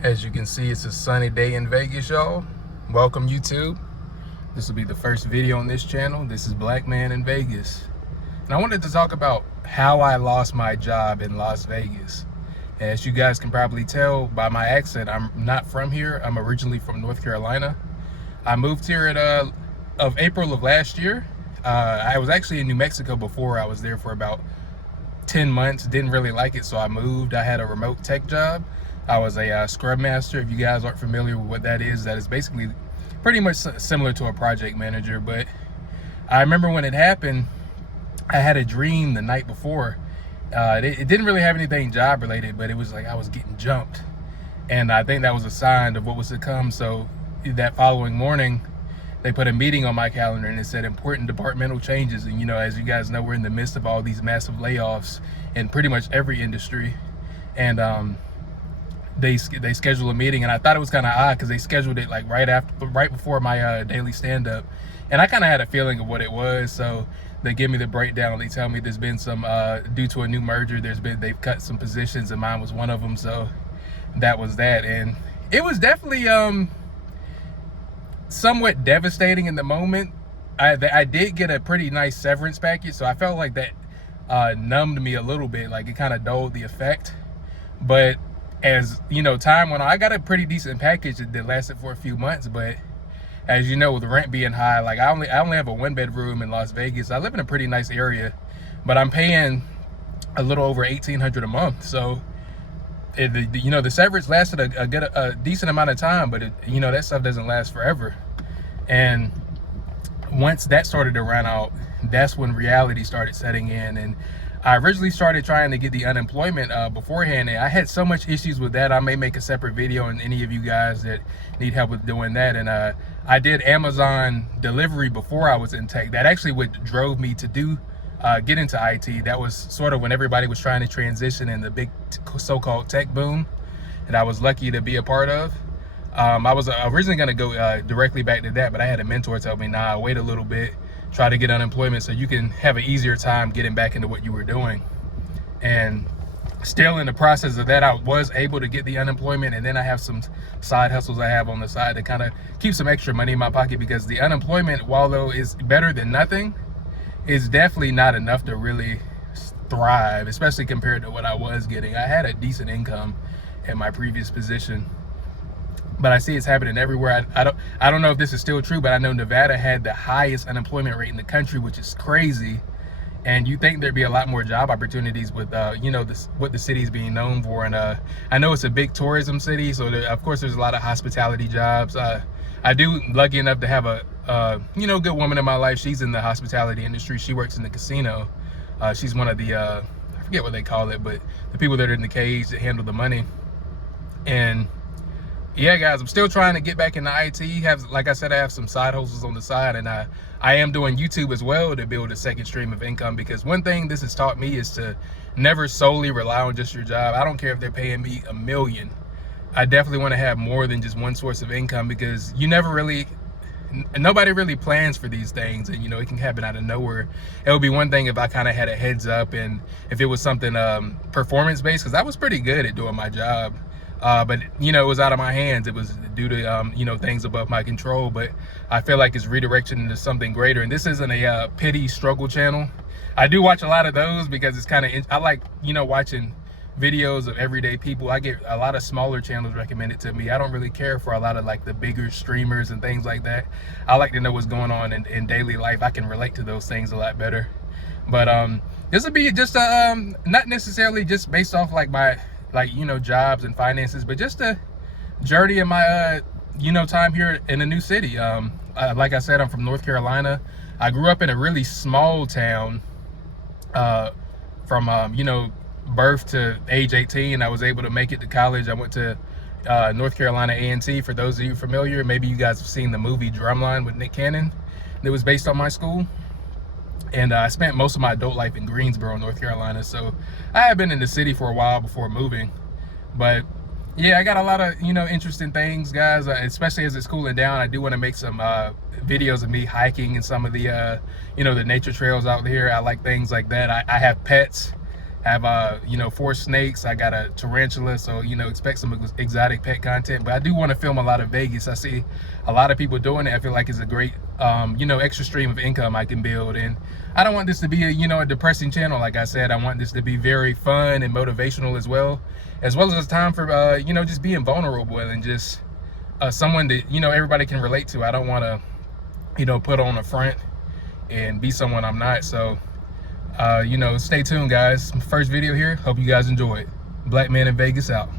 As you can see, it's a sunny day in Vegas, y'all. Welcome, YouTube. This will be the first video on this channel. This is Black Man in Vegas. And I wanted to talk about how I lost my job in Las Vegas. As you guys can probably tell by my accent, I'm not from here. I'm originally from North Carolina. I moved here of April of last year. I was actually in New Mexico before. I was there for about 10 months, didn't really like it, so I moved. I had a remote tech job. I was a scrub master. If you guys aren't familiar with what that is basically pretty much similar to a project manager. But I remember when it happened, I had a dream the night before. It didn't really have anything job related, but it was like I was getting jumped, and I think that was a sign of what was to come. So that following morning, they put a meeting on my calendar and it said important departmental changes. And as you guys know, we're in the midst of all these massive layoffs in pretty much every industry. And they scheduled a meeting, and I thought it was kind of odd because they scheduled it like right before my daily stand-up, and I kind of had a feeling of what it was. So they give me the breakdown. They tell me there's been some due to a new merger, they've cut some positions, and mine was one of them. So that was that, and it was definitely somewhat devastating in the moment. I did get a pretty nice severance package, so I felt like that numbed me a little bit, like it kind of dulled the effect. But as time went on, I got a pretty decent package that lasted for a few months. But as you know, with the rent being high, like I only have a 1-bedroom in Las Vegas. I live in a pretty nice area, but I'm paying a little over $1,800 a month. So the severance lasted a decent amount of time, but that stuff doesn't last forever. And once that started to run out, that's when reality started setting in. And I originally started trying to get the unemployment beforehand, and I had so much issues with that. I may make a separate video on any of you guys that need help with doing that. And I did Amazon delivery before I was in tech. That actually what drove me to get into IT. That was sort of when everybody was trying to transition in the big so-called tech boom, and I was lucky to be a part of. I was originally going to go directly back to that, but I had a mentor tell me, nah, wait a little bit, try to get unemployment so you can have an easier time getting back into what you were doing. And still in the process of that, I was able to get the unemployment, and then I have some side hustles I have on the side to kind of keep some extra money in my pocket, because the unemployment, while though is better than nothing, is definitely not enough to really thrive, especially compared to what I was getting. I had a decent income at my previous position, but I see it's happening everywhere. I don't know if this is still true, but I know Nevada had the highest unemployment rate in the country, which is crazy. And you think there'd be a lot more job opportunities with what the city's being known for. And I know it's a big tourism city, so of course there's a lot of hospitality jobs. I do lucky enough to have a good woman in my life. She's in the hospitality industry. She works in the casino. She's one of the I forget what they call it, but the people that are in the cage that handle the money. And yeah, guys, I'm still trying to get back into IT. Like I said, I have some side hustles on the side, and I am doing YouTube as well to build a second stream of income, because one thing this has taught me is to never solely rely on just your job. I don't care if they're paying me $1 million. I definitely want to have more than just one source of income, because nobody really plans for these things, and it can happen out of nowhere. It would be one thing if I kind of had a heads up, and if it was something performance based, because I was pretty good at doing my job. But it was out of my hands. It was due to things above my control. But I feel like it's redirection into something greater. And this isn't a pity struggle channel. I do watch a lot of those because it's kind of, I like watching videos of everyday people. I get a lot of smaller channels recommended to me. I don't really care for a lot of like the bigger streamers and things like that. I like to know what's going on in daily life. I can relate to those things a lot better. But this would be just not necessarily just based off like my jobs and finances, but just a journey in my time here in a new city. Like I said, I'm from North Carolina. I grew up in a really small town from birth to age 18. I was able to make it to college. I went to North Carolina A&T. For those of you familiar, maybe you guys have seen the movie Drumline with Nick Cannon that was based on my school. And I spent most of my adult life in Greensboro, North Carolina. So I have been in the city for a while before moving. But yeah, I got a lot of, interesting things, guys, especially as it's cooling down. I do want to make some videos of me hiking and some of the, the nature trails out here. I like things like that. I have pets. have you know, 4 snakes. I got a tarantula, so you know, expect some exotic pet content. But I do want to film a lot of Vegas. I see a lot of people doing it. I feel like it's a great you know, extra stream of income I can build. And I don't want this to be a, you know, a depressing channel. Like I said, I want this to be very fun and motivational as well as a time for you know, just being vulnerable and just someone that, you know, everybody can relate to. I don't want to, you know, put on a front and be someone I'm not. So you know, stay tuned, guys. First video here. Hope you guys enjoy it. Black Man in Vegas out.